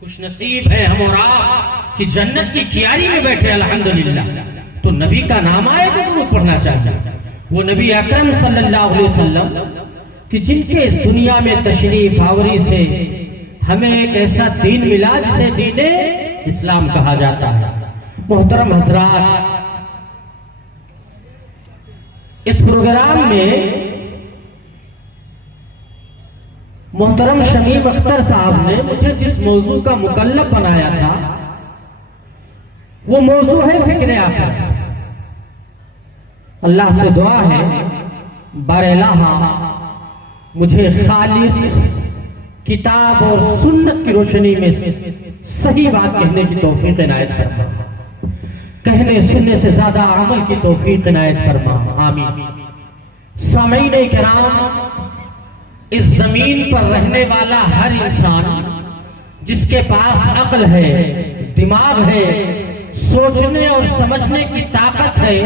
खुशनसीब है हम और आप कि जन्नत की कियारी में बैठे अल्हम्दुलिल्लाह। तो नबी का नाम आए तो दुरूद पढ़ना चाहिए। वो नबी अकरम सल्लल्लाहु अलैहि वसल्लम कि जिनके इस दुनिया में तशरीफ आवरी से हमें एक ऐसा दीन मिला जिसे दीने इस्लाम कहा जाता है। मोहतरम हजरात, इस प्रोग्राम में मोहतरम शमीम अख्तर साहब ने मुझे जिस मौजू का मुकल्लफ बनाया था वो मौजू है फिक्र आखिरत। अल्लाह से दुआ है बारेलाहा मुझे खालिस किताब और सुन्नत की रोशनी में सही बात कहने की तौफीक इनायत फरमा, कहने सुनने से ज्यादा अमल की तौफीक इनायत फरमा, आमीन। सामीन किराम, इस जमीन पर रहने वाला हर इंसान जिसके पास अक्ल है, दिमाग है, सोचने और समझने की ताकत है,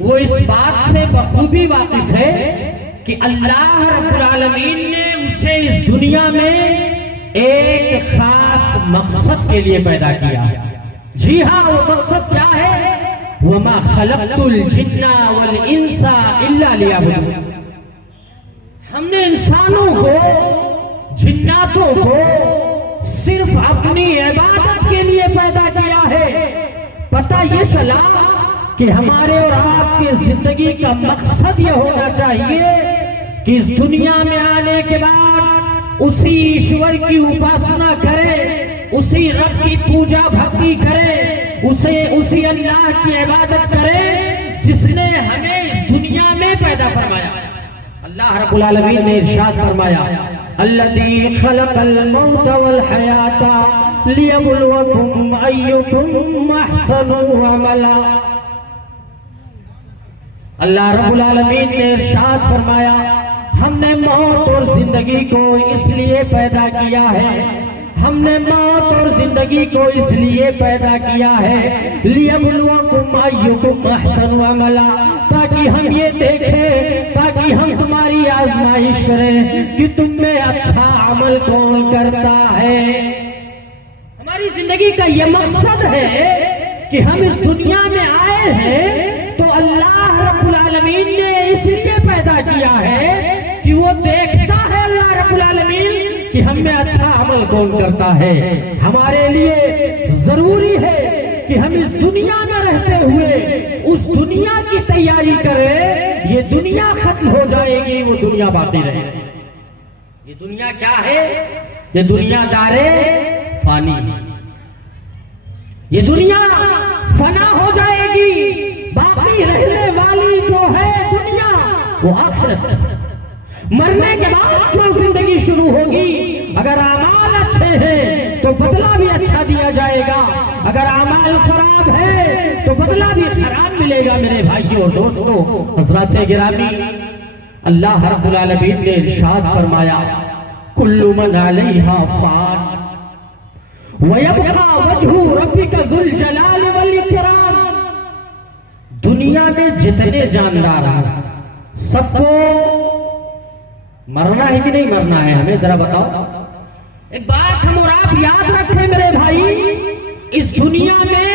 वो इस बात से बखूबी वाकिफ है कि अल्लाह रब्बुल आलमीन ने उसे इस दुनिया में एक खास मकसद के लिए पैदा किया। जी हाँ, वो मकसद क्या है? वमा खलक़तुल जिन्ना वल इंसा इल्ला लियअबुदून। हमने इंसानों को, जिन्नातों को सिर्फ अपनी इबादत के लिए पैदा किया है। पता ये चला कि हमारे और आपके जिंदगी का मकसद यह होना चाहिए कि इस दुनिया में आने के बाद उसी ईश्वर की उपासना करें, उसी रब की पूजा भक्ति करें, उसी अल्लाह की इबादत करें जिसने हमें इस दुनिया में पैदा फरमाया। अल्लाह रब्बुल आलमीन ने इरशाद फरमाया, अल्लज़ी खलक़ल मौत वल हयाता लियब्लुवकुम अय्युकुम अहसनु अमला। अल्लाह रब्बुल आलमीन ने इरशाद फरमाया, हमने मौत और जिंदगी को इसलिए पैदा किया है, हमने मौत और जिंदगी को इसलिए पैदा किया है लियब्लुवकुम अय्युकुम अहसनु अमला, ताकि हम ये देखें, ताकि हम तुम्हारी आजमाइश करें कि तुम में अच्छा अमल कौन करता है। हमारी जिंदगी का ये मकसद है कि हम इस दुनिया में आए हैं तो अल्लाह रब्बुल आलमीन ने इसलिए पैदा किया है कि वो देखता है अल्लाह रब्बुल आलमीन कि हम में अच्छा अमल कौन करता है। हमारे लिए जरूरी है कि हम इस दुनिया में रहते हुए उस दुनिया की तैयारी करें। ये दुनिया खत्म हो जाएगी, वो दुनिया बाकी रहेगी। ये दुनिया क्या है? ये दुनिया दारे फानी, ये दुनिया फना हो जाएगी। बाकी रहने वाली जो है दुनिया वो आखिरत। मरने के बाद जो जिंदगी शुरू होगी, अगर आमाल अच्छे हैं तो बदला भी अच्छा दिया जाएगा, अगर आमाल खराब है तो बदला भी खराब मिलेगा। मेरे भाइयों और दोस्तों, हज़रात गिरामी, अल्लाह रब्बुल आलमीन ने इरशाद फरमाया, कुल्लु मन अलैहा फान व यबका वजहु रब्बिका ज़ुल जलाल वल इकराम। दुनिया में जितने जानदार हैं सबको मरना है कि नहीं मरना है? हमें जरा बताओ। एक बात हम और आप याद रखें मेरे भाई, इस दुनिया में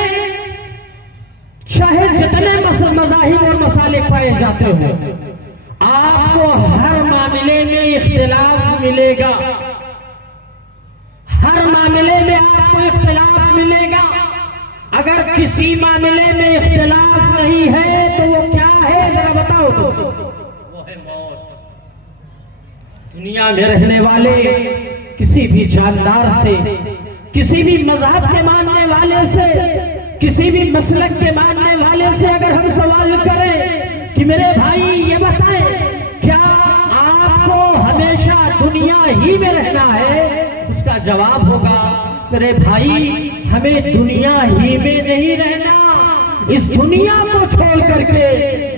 चाहे जितने मज़ाहिब और मसालिक पाए जाते हो, आपको हर मामले में इख्तिलाफ मिलेगा, हर मामले में आपको इख्तिलाफ मिलेगा। अगर किसी मामले में इख्तिलाफ नहीं है तो वो क्या है जरा बताओ तो? वो है मौत। दुनिया में रहने वाले किसी भी जानदार से, किसी भी मजहब के मानने वाले से, किसी भी मसलक के मानने वाले से अगर हम सवाल करें कि मेरे भाई ये बताएं, क्या आपको हमेशा दुनिया ही में रहना है? उसका जवाब होगा, मेरे भाई हमें दुनिया ही में नहीं रहना, इस दुनिया को छोड़ करके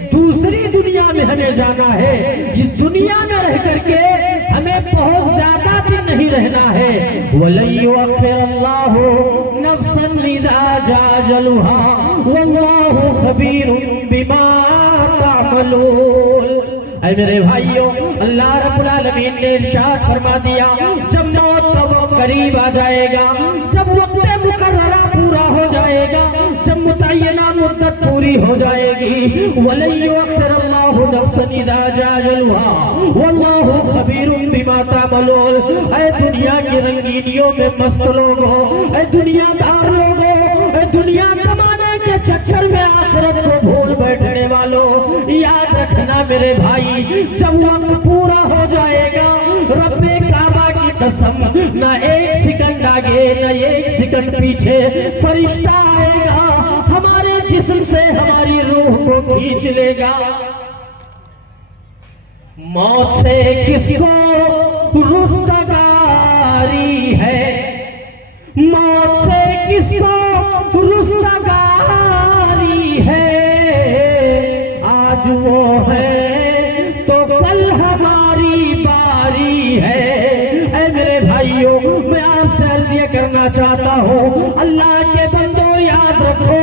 दूसरी दुनिया में हमें जाना है। इस दुनिया में रह करके हमें बहुत ज्यादा दिन नहीं रहना है। वलयुअख्खिरुल्लाहु नफ्सन इज़ा जाअ अजलुहा वल्लाहु खबीरुम बिमा तअमलून। ऐ मेरे भाइयों, अल्लाह रब्बुल आलमीन ने इरशाद फरमा दिया, जब मौत का वक्त करीब आ जाएगा, जब वक्त मुकर्ररा पूरा हो जाएगा, जब मुतय्यना मुद्दत पूरी हो जाएगी, वलयुअख्खिरुल्लाहु नफ्सन इज़ा जा'a अजलुहा वल्लाहु खबीरुम बिमा तामलून। ऐ दुनिया की रंगीनियों में मस्त लोगों, ऐ दुनियादार लोगों, ऐ दुनिया कमाने के चक्कर में आखिरत को भूल बैठने वालों, याद रखना मेरे भाई, जब वक्त पूरा हो जाएगा, रब्बे काबा की कसम, न एक सेकंड आगे न एक सेकंड पीछे फरिश्ता आएगा, हमारे जिस्म से हमारी रूह को खींच लेगा। मौत से किसको रुस्तगारी है, मौत से किसको रुस्तगारी है, आज वो है तो कल हमारी बारी है। ऐ मेरे भाइयों, मैं आपसे अर्ज़ ये करना चाहता हूँ, अल्लाह के बंदो याद रखो,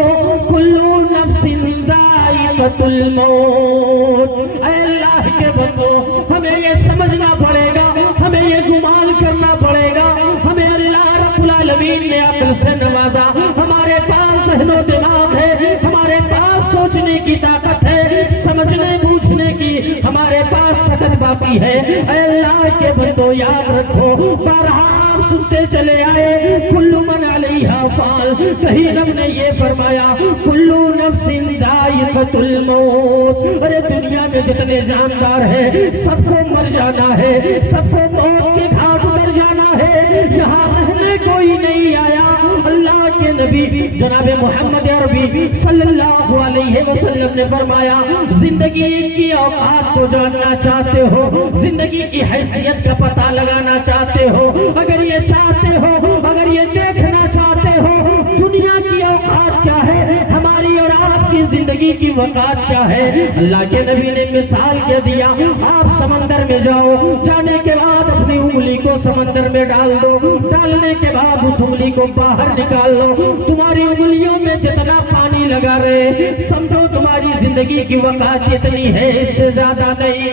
कुल्लू नफ्सिन ज़ाइक़तुल मौत। ऐ अल्लाह के बंदो, हमें ये समझना पड़ेगा, हमें ये गुमान करना पड़ेगा, हमें अल्लाह रब्बुल आलमीन ने अक्ल से नवाजा, हमारे पास ज़हनो दिमाग है, हमारे पास सोचने की ताकत है, समझने बूझने की हमारे पास सकत बाकी है। अल्लाह के बंदो याद रखो, बारहा आप सुनते चले आए, कुल्लु मन अलैहा फाल, कहीं रब ने ये फरमाया कुल्लु नफ्सिन ज़ाइक़तुल मौत। अरे दुनिया में जितने जानदार हैं सबको मर जाना है, सबको मौत के घाट उतर जाना है, यहाँ रहने कोई नहीं आया। अल्लाह के नबी जनाब मोहम्मद अरबी सल्लल्लाहु अलैहि वसल्लम ने फरमाया, जिंदगी की औकात को जानना चाहते हो, जिंदगी की हैसियत का पता लगाना चाहते हो, अगर ये चाहते हो, अगर ये देखना चाहते हो दुनिया की औकात क्या है, हमारी और आपकी जिंदगी की वकात क्या है, अल्लाह के नबी ने मिसाल के दिया, आप समंदर में जाओ, जाने के बाद अपनी उंगली को समंदर में डाल दो, डालने के बाद उस उंगली को बाहर निकाल लो, तुम्हारी उंगलियों में जितना पानी लगा रहे समझो तुम्हारी जिंदगी की वकात कितनी है, इससे ज्यादा नहीं।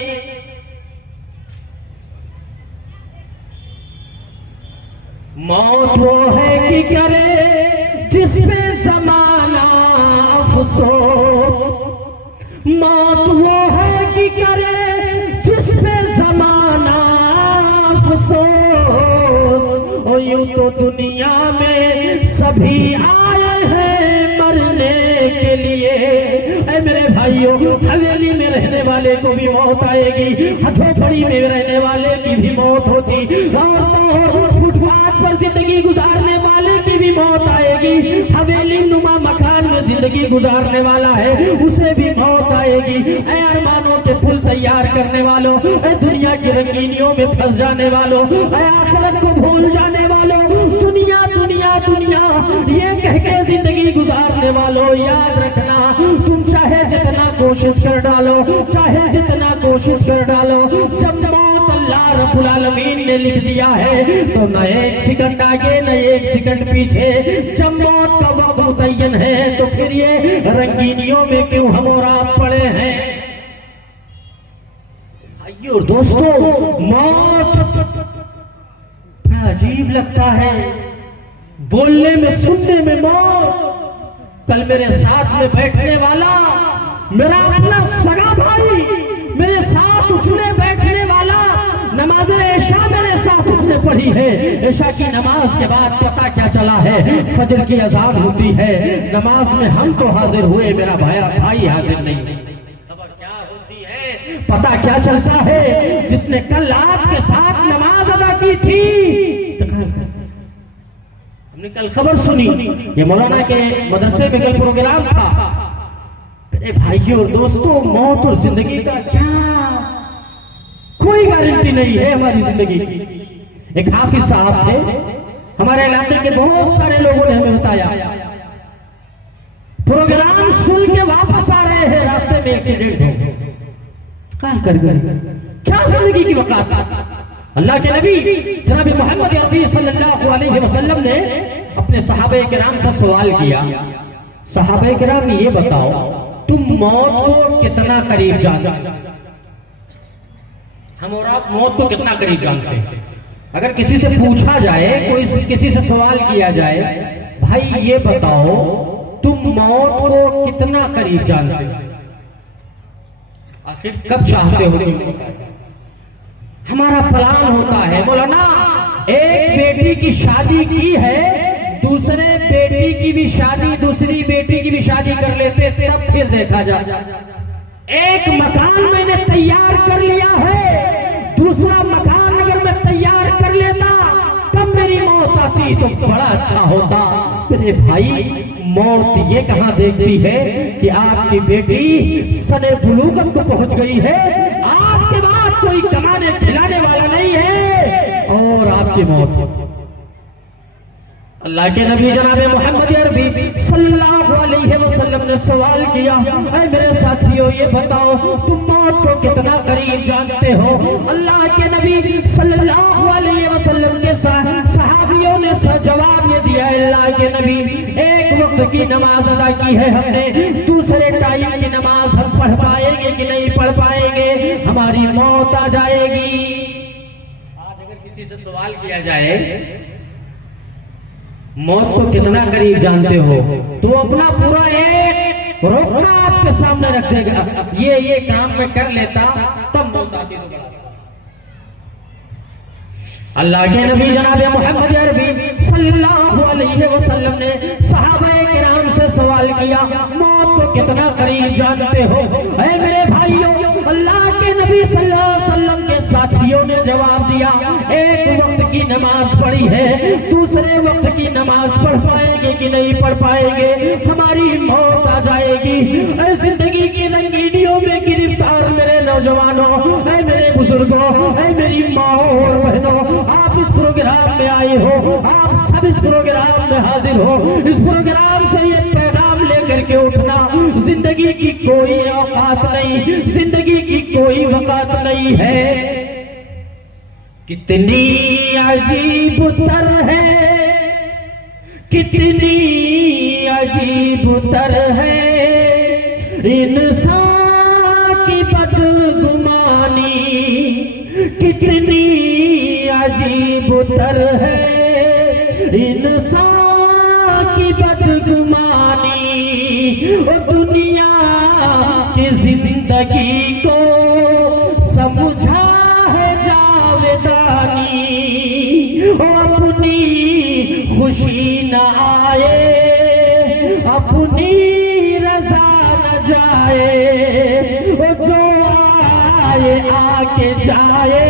मौत वो है कि करे जिस पे ज़माना अफसोस, मौत वो है कि करे जिस पे ज़माना अफसोस। और यूं तो दुनिया में सभी आए हैं मरने के लिए। ऐ मेरे भाइयों, हवेली में रहने वाले को भी मौत आएगी, हथौड़ी में रहने वाले की भी मौत होती, और फुटपाथ पर जिंदगी गुजारने वाले की भी मौत आएगी, हवेली नुमा मकान में जिंदगी गुजारने वाला है उसे भी मौत आएगी। ऐ अरमानों के पुल तैयार करने वालों, ऐ दुनिया की रंगीनियों में फंस जाने वालों, ऐ आखिरत को भूल जाने वालों, दुनिया दुनिया दुनिया ये कह के जिंदगी गुजारने वालों, याद रखना तुम चाहे जितना कोशिश कर डालो, चाहे जितना कोशिश कर डालो, जब मौत अल्लाह रब्बुल आलमीन ने लिख दिया है तो न एक सेकंड आगे न एक सेकंड पीछे, जब मौत का वक्त मुतय्यन है तो फिर ये रंगीनियों में क्यों हम और आप पड़े हैं। भाइयों और दोस्तों, मौत बड़ा अजीब लगता है, बोलने में सुनने में मौत। कल मेरे साथ में बैठने वाला मेरा अपना सगा भाई, मेरे साथ उठने बैठने वाला, नमाज ऐशा मेरे साथ उसने पढ़ी है, ऐशा की नमाज के बाद पता क्या चला है, फजर की अजान होती है, नमाज में हम तो हाजिर हुए, मेरा भाई हाजिर नहीं। खबर क्या होती है, पता क्या चलता है, जिसने कल आपके साथ नमाज अदा की थी, हमने कल खबर सुनी, ये मौलाना के मदरसे में कल प्रोग्राम था। मेरे भाइयों और दोस्तों, मौत और जिंदगी का क्या कोई गारंटी नहीं है हमारी जिंदगी की। एक हाफिज साहब थे, हमारे इलाके के बहुत सारे लोगों ने हमें बताया, प्रोग्राम सुन के वापस आ रहे हैं, रास्ते में एक्सीडेंट हो काल कर गए। क्या जिंदगी की वकात। अल्लाह के नबी जनाब मोहम्मद अरबी सल्लल्लाहु अलैहि वसल्लम ने अपने सहाबे किराम से सवाल किया, सहाबे किराम ये बताओ तुम मौत को कितना करीब जानते हो? हम और आप मौत को कितना करीब जानते हैं? अगर किसी से पूछा जाए, कोई किसी से सवाल किया जाए, भाई ये बताओ तुम मौत को कितना करीब जानते हो, आखिर कब चाहते हो कि मौत आए? हमारा प्लान होता है मौलाना, एक बेटी की शादी की है, दूसरे बेटी की भी शादी, दूसरी बेटी की भी शादी कर लेते, तब फिर देखा जाता। एक मकान मैंने तैयार कर लिया है, दूसरा मकान अगर मैं तैयार कर लेता तब मेरी मौत आती तो बड़ा अच्छा होता। मेरे भाई, मौत ये कहां देखती है कि आपकी बेटी सने बुलूगत को पहुंच गई है, आपके बाद कोई कमाने खिलाने वाला नहीं है और आपकी मौत। अल्लाह के नबी जनाब मोहम्मद अरबी सल्लल्लाहु अलैहि वसल्लम ने सवाल किया, ऐ मेरे साथियों ये बताओ तुम मौत को कितना करीब जानते हो? अल्लाह के नबी सल्लल्लाहु अलैहि वसल्लम के सहाबियों ने जवाब ये दिया, अल्लाह के नबी एक वक्त की नमाज अदा की है हमने, दूसरे टाइम की नमाज हम पढ़ पाएंगे कि नहीं पढ़ पाएंगे, हमारी मौत आ जाएगी। आज अगर किसी से सवाल किया जाए मौत को कितना करीब जानते हो, तो अपना पूरा एक रोका आपके सामने रख देगा, ये काम मैं कर लेता तब मौत आती तो बड़ा। अल्लाह के नबी जनाब मोहम्मद अरबी सल्लल्लाहु अलैहि वसल्लम ने सहाबाए किराम से सवाल किया, मौत को कितना करीब जानते हो? ऐ मेरे भाइयों, अल्लाह के नबी सल्लल्लाहु अलैहि वसल्लम के साथियों ने जवाब दिया, एक वक्त की नमाज पढ़ी है, दूसरे वक्त की नमाज पढ़ पाएंगे कि नहीं पढ़ पाएंगे, हमारी मौत आ जाएगी। ऐ जिंदगी की रंगीनियों में गिरफ्तार मेरे नौजवानों, ऐ मेरे बुजुर्गों, ऐ मेरी माँ और बहनों, आप इस प्रोग्राम में आए हो, आप सब इस प्रोग्राम में हाजिर हो, इस प्रोग्राम से ये पैगाम लेकर के उठना, जिंदगी की कोई औकात नहीं, जिंदगी की कोई वकात नहीं है। कितनी अजीब तर है, कितनी अजीब तर है इंसान की बदगुमानी, कितनी अजीब तर है इंसान की बदगुमानी, दुनिया की जिंदगी को समझा है जावेदानी, अपनी खुशी न आए, अपनी रजा न जाए, जो आए आके जाए,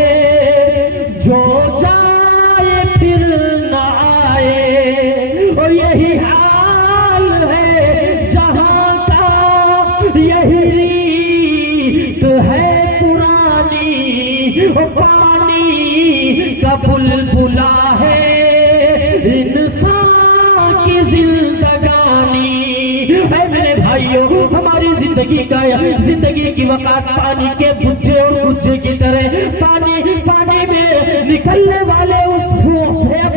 जो जाए फिर न आए, और यही हाल है जहां का, यही रीत है पुरानी, पानी का बुलबुला है इंसान की जिंदगानी। ऐ मेरे भाइयों, हमारी जिंदगी की वकात पानी के बुझे और गुज्जे की तरह, पानी में निकलने वाले उस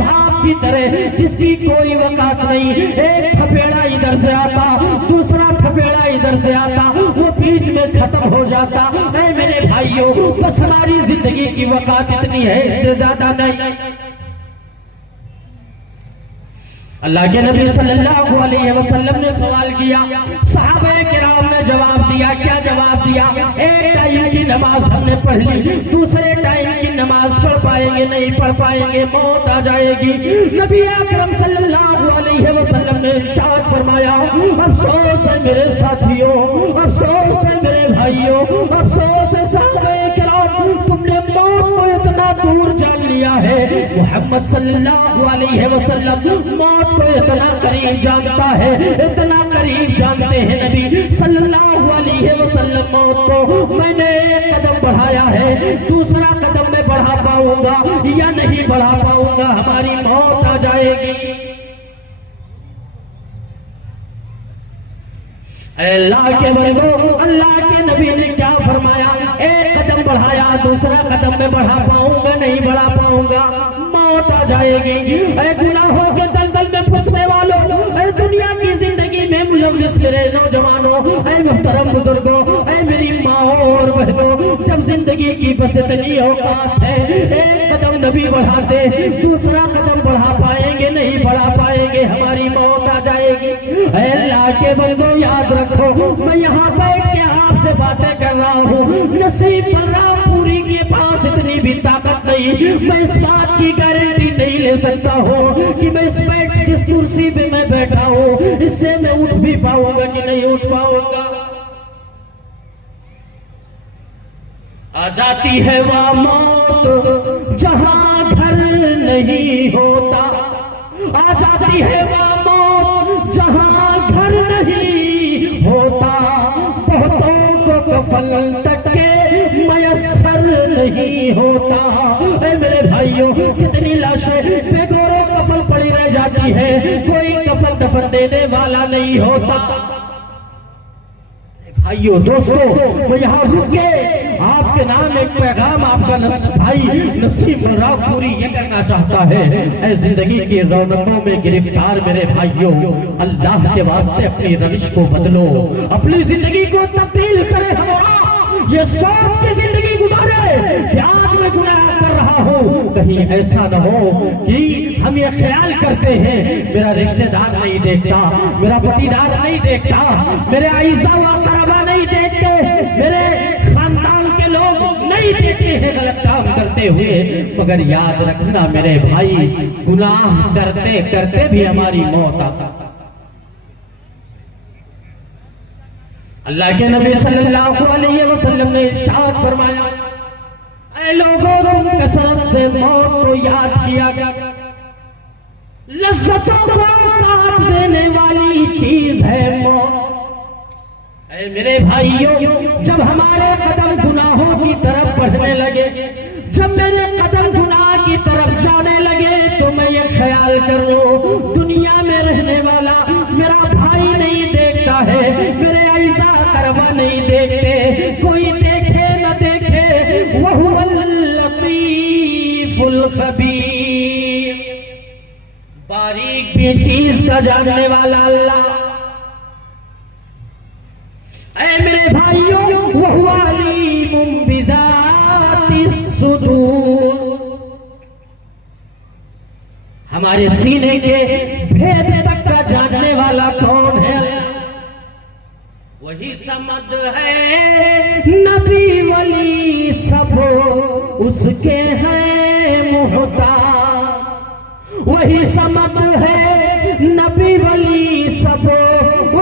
भाप की तरह जिसकी कोई वकात नहीं, एक थपेड़ा इधर से आता, दूसरा थपेड़ा इधर से आता, वो बीच में खत्म हो जाता। ऐ मेरे भाइयों, बस हमारी जिंदगी की वकात इतनी है, इससे ज्यादा नहीं। अल्लाह के नबी सल्लल्लाहु अलैहि वसल्लम ने सवाल किया, सहाबाए किराम ने जवाब दिया, क्या जवाब दिया? एक टाइम की नमाज हमने पढ़ ली, दूसरे टाइम की नमाज पढ़ पाएंगे नहीं पढ़ पाएंगे, मौत आ जाएगी। नबी अकरम सल्लल्लाहु अलैहि वसल्लम ने इरशाद फरमाया, अफसोस है मेरे साथियों, अफसोस है मेरे भाइयों, अफसोस है सहाबाए किराम, तुमने मौत को इतना दूर जान लिया है। मोहम्मद सल्लल्लाहु अलैहि वसल्लम मौत को इतना करीब जानता है, इतना करीब जानते हैं नबी सल्लल्लाहु अलैहि वसल्लम मौत को। मैंने एक कदम बढ़ाया है, दूसरा कदम मैं बढ़ा पाऊंगा या नहीं बढ़ा पाऊंगा, हमारी मौत आ जाएगी। अल्लाह के बंदो, अल्लाह के नबी ने क्या फरमाया? एक कदम बढ़ाया, दूसरा कदम में बढ़ा पाऊंगा नहीं बढ़ा पाऊंगा, मौत आ जाएगी। ऐ गुनाहों के दलदल में फंसने वालों, ऐ दुनिया की जिंदगी में मुलव्विस मेरे नौजवानों, ऐ मुहतरम बुजुर्गों, ऐ मेरी माँ और बहनों, जब जिंदगी की बस इतनी औकात है, एक कदम नबी बढ़ाते, दूसरा कदम बढ़ा पाएंगे नहीं, बढ़ा पाएंगे, हमारी मौत आ जाएगी। अल्लाह के बंदो याद रखो, मैं यहाँ बैठ के आपसे बातें कर रहा हूँ, नसीब बल्ला पूरी के पास इतनी भी ताकत नहीं, मैं इस बात की गारंटी नहीं ले सकता हूँ कि मैं जिस कुर्सी पे मैं बैठा हूँ इससे मैं उठ भी पाऊंगा कि नहीं उठ पाऊंगा। आ जाती है वह मौत जहां घर नहीं होता, आ जाती है वह मौत जहां घर नहीं होता, बहुतों को कफन तक के मयस्सर नहीं होता। ऐ मेरे भाइयों, कितनी लाशें बेगौरों कफन पड़ी रह जाती है, कोई कफन दफन देने वाला नहीं होता। भाइयों दोस्तों, वो यहाँ रुक के आपके नाम एक पैगाम आपका भाई नसीब रावपुरी ये करना चाहता है। ऐ जिंदगी की रौनकों में गिरफ्तार मेरे भाइयों, अल्लाह के वास्ते अपनी रविश को बदलो, अपनी जिंदगी को तब्दील करे। हमारा ये सोच के जिंदगी गुजारे कि आज मैं गुनाह कर रहा हूँ, कहीं ऐसा न हो कि हम ये ख्याल करते हैं मेरा रिश्तेदार नहीं देखता, मेरा पटीदार नहीं देखता, मेरे आइज़ा व अक़रबा नहीं देखते, मेरे खानदान के लोग नहीं देखते हैं गलत काम करते हुए। मगर याद रखना मेरे भाई, गुनाह करते करते भी हमारी मौत आ सकती। अल्लाह के नबी सल्लल्लाहु अलैहि वसल्लम ने इरशाद फरमाया, ऐ लोगों, तुम कसरत से मौत को याद किया, लज्जतों को काट देने वाली चीज है मौत। ऐ मेरे भाइयों, जब हमारे कदम गुनाहों की तरफ बढ़ने लगे, जब मेरे कदम गुनाह की तरफ जाने लगे, तो मैं ये ख्याल कर लो, दुनिया में रहने वाला मेरा भाई नहीं देखता है, मेरे आइज़ा करवा नहीं देखते, कोई देखे न देखे, वहुवल लतीफुल खबीर, बारीक भी चीज का जानने वाला अल्लाह। ऐ मेरे भाइयों, वहुवा अलीमुम बिज़ातिस सुदूर, हमारे सीने के भेद तक का जानने वाला कौन है? वही समद है, नबी वली सब उसके हैं मुहताज, वही समद है, नबी वली सब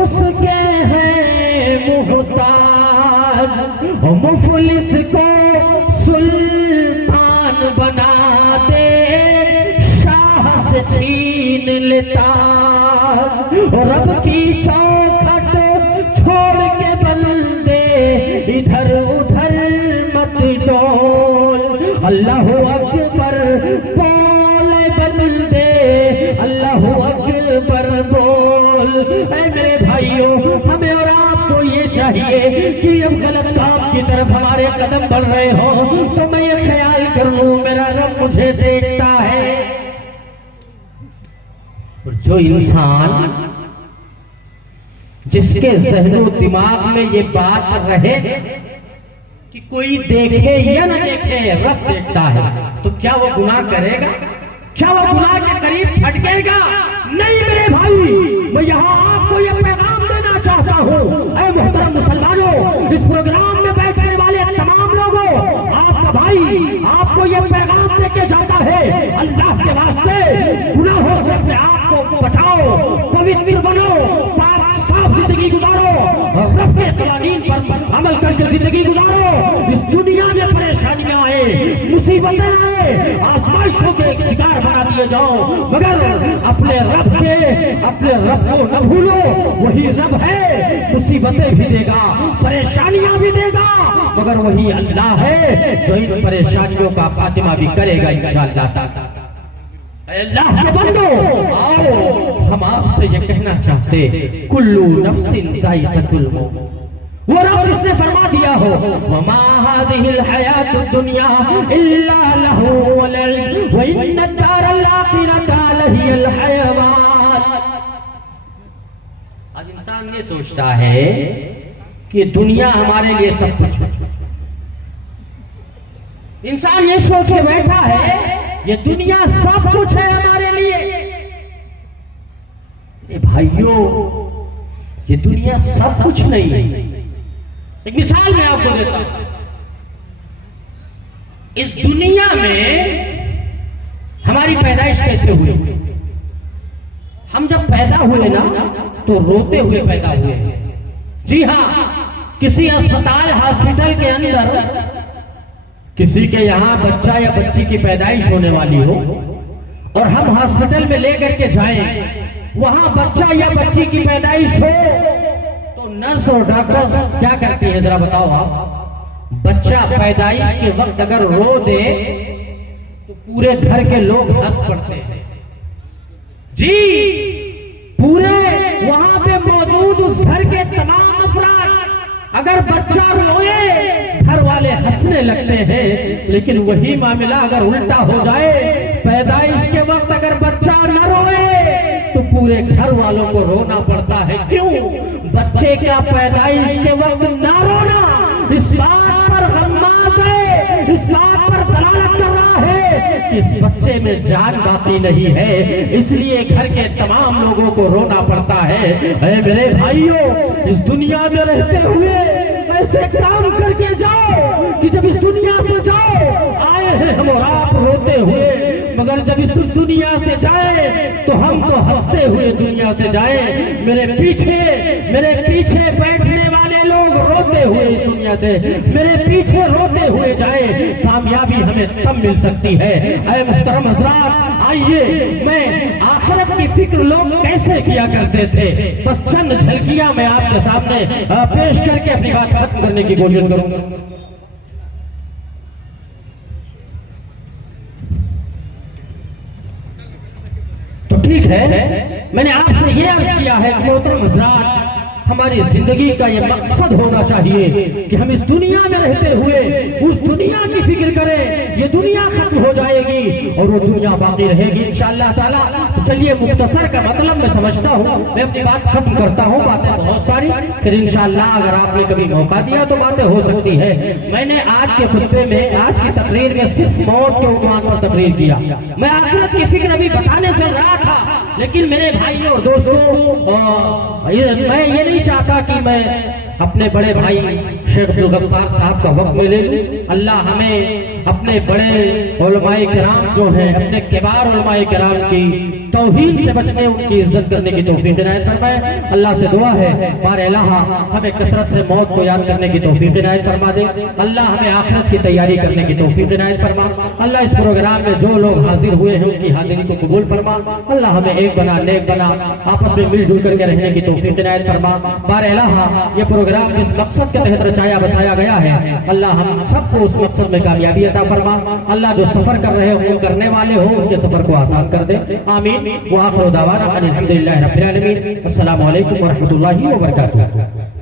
उसके हैं मुहताज, और मुफलिस को सुल्तान बना दे, शाह से छीन लेता, और रब की चौखट छोड़ के बंदे इधर उधर मत डोल, अल्लाहु अकबर बोल बंदे, अल्लाहु अकबर बोल। ऐ मेरे भाइयों, हमें और आपको ये चाहिए कि अब गलत काम की तरफ हमारे कदम बढ़ रहे हो तो मैं ये ख्याल कर लूं मेरा रब मुझे देखता है। और जो इंसान जिसके ज़हनो दिमाग में ये बात रहे कि कोई देखे या न देखे रब देखता है, तो क्या वो गुनाह करेगा? क्या वो गुनाह के करीब फटकेगा? नहीं मेरे भाई, मैं यहाँ आपको ये पैगाम देना चाहता हूँ। ऐ मोहतरम मुसलमानों, इस प्रोग्राम में बैठने वाले तमाम लोगों, आपका भाई आपको ये पैगाम देके जाता है, अल्लाह के वास्ते गुनाहों से अपने आप को बचाओ, पवित्र बनो, साफ जिंदगी गुजारो, और रब के कवानीन पर अमल करके जिंदगी गुजारो। इस दुनिया में परेशानियां आए, मुसीबतें आए, आजमाइशों के एक शिकार बना दिए जाओ, मगर अपने रब को न भूलो। वही रब है, मुसीबतें भी देगा, परेशानियां भी देगा, मगर वही अल्लाह है जो इन परेशानियों का खात्मा भी करेगा इंशाअल्लाह। अल्लाह के बंदो, आओ हम आपसे ये कहना चाहते, कुल्लू नफ्सिन ज़ाइक़तुल मौत, वो रब जिसने फरमा दिया हो, वमा हादिहिल हयातुद दुनिया इल्ला लहू व लइब व इन्नद दारल आखिरता लहियल हयवान। आज इंसान ये सोचता है कि दुनिया हमारे लिए सब कुछ है। इंसान ये सोच के बैठा है ये दुनिया सब कुछ है हमारे लिए। ए भाइयों, ये दुनिया सब कुछ नहीं है। एक मिसाल मैं आपको देता हूं। इस दुनिया में हमारी पैदाइश कैसे हुई? हम जब पैदा हुए ना तो रोते हुए पैदा हुए। जी हां, किसी अस्पताल हॉस्पिटल के अंदर किसी के यहां बच्चा या बच्ची की पैदाइश होने वाली हो और हम हॉस्पिटल में लेकर के जाएं, वहां बच्चा या बच्ची की पैदाइश हो तो नर्स और डॉक्टर क्या करती है जरा बताओ आप? बच्चा पैदाइश के वक्त अगर रो दे तो पूरे घर के लोग हंस पड़ते हैं। जी, पूरे वहां पे मौजूद उस घर के तमाम अफराद अगर बच्चा रोए घर वाले हंसने लगते हैं। लेकिन वही मामला अगर उल्टा हो जाए, पैदाइश के वक्त अगर बच्चा न रोए तो पूरे घर वालों को रोना पड़ता है। क्यों? बच्चे का पैदाइश के वक्त ना रोना इस बात पर गम्मात है, इस बात पर दलालत कर रहा है कि इस बच्चे में जान बाकी नहीं है, इसलिए घर के तमाम लोगों को रोना पड़ता है। ऐ मेरे भाइयों, इस दुनिया में रहते हुए ऐसे काम करके जाओ कि जब इस दुनिया से जाओ, आए हैं हम और आप रोते हुए, मगर जब इस दुनिया से जाए तो हम तो हंसते हुए दुनिया से जाए। मेरे पीछे बैठने वाले लोग रोते हुए इस दुनिया से मेरे पीछे रोते हुए जाए। कामयाबी हमें तब मिल सकती है। ऐ मुहतरम हज़रात, आइए, मैं आखिरत की फिक्र लोग कैसे किया करते थे, बस चंद झलकियां मैं आपके सामने पेश करके अपनी बात खत्म करने की कोशिश करूंगा। तो ठीक है, मैंने आपसे ये अर्ज किया है कि मोहतरम हज़रात, हमारी जिंदगी का ये मकसद होना चाहिए कि हम इस दुनिया में रहते हुए उस दुनिया की फिक्र करें। ये दुनिया खत्म हो जाएगी और वो दुनिया बाकी रहेगी इंशाअल्लाह ताला। तो चलिए, मुख्तसर का मतलब मैं समझता हूँ, मैं अपनी बात खत्म करता हूँ। बातें बहुत सारी, फिर इंशाअल्लाह अगर आपने कभी मौका दिया तो बातें हो सकती है। मैंने आज के खुतबे में, आज की तकरीर में सिर्फ मौत के उन्वान पर तकरीर किया। मैं आखिरत की फिक्र अभी बताने चल रहा था, लेकिन मेरे भाइयों और दोस्तों, मैं ये नहीं चाहता कि मैं अपने बड़े भाई शेख अब्दुल गफ्फार साहब का वक्त में ले लूं। अल्लाह हमें अपने बड़े उलमाए किराम जो हैं, अपने किबार उलमाए किराम की तौहीन से बचने, उनकी इज्जत करने की तौफीक इनायत फरमाए। अल्लाह से दुआ है बार इलाहा हमें कसरत से मौत को याद करने की तौफीक इनायत फरमा दे। अल्लाह हमें आखिरत की तैयारी करने की तौफीक इनायत फरमा। अल्लाह इस प्रोग्राम में जो लोग हाजिर हुए हैं उनकी हाजिरी को कबूल फरमा। अल्लाह हमें एक बना, नेक बना, आपस में मिलजुल करके रहने की तौफीक इनायत फरमा। बार इलाहा ये प्रोग्राम जिस मकसद के तहत रचाया बसाया गया है, अल्लाह हम सबको उस मकसद में कामयाबी अता फरमा। अल्लाह जो सफर कर रहे हो, करने वाले हो, उनके सफर को आसान कर दे। आमीन। व आखिर दावाना अनिल हम्दुलिल्लाहि रब्बिल आलमीन। अस्सलामु अलैकुम व रहमतुल्लाहि व बरकातुहू।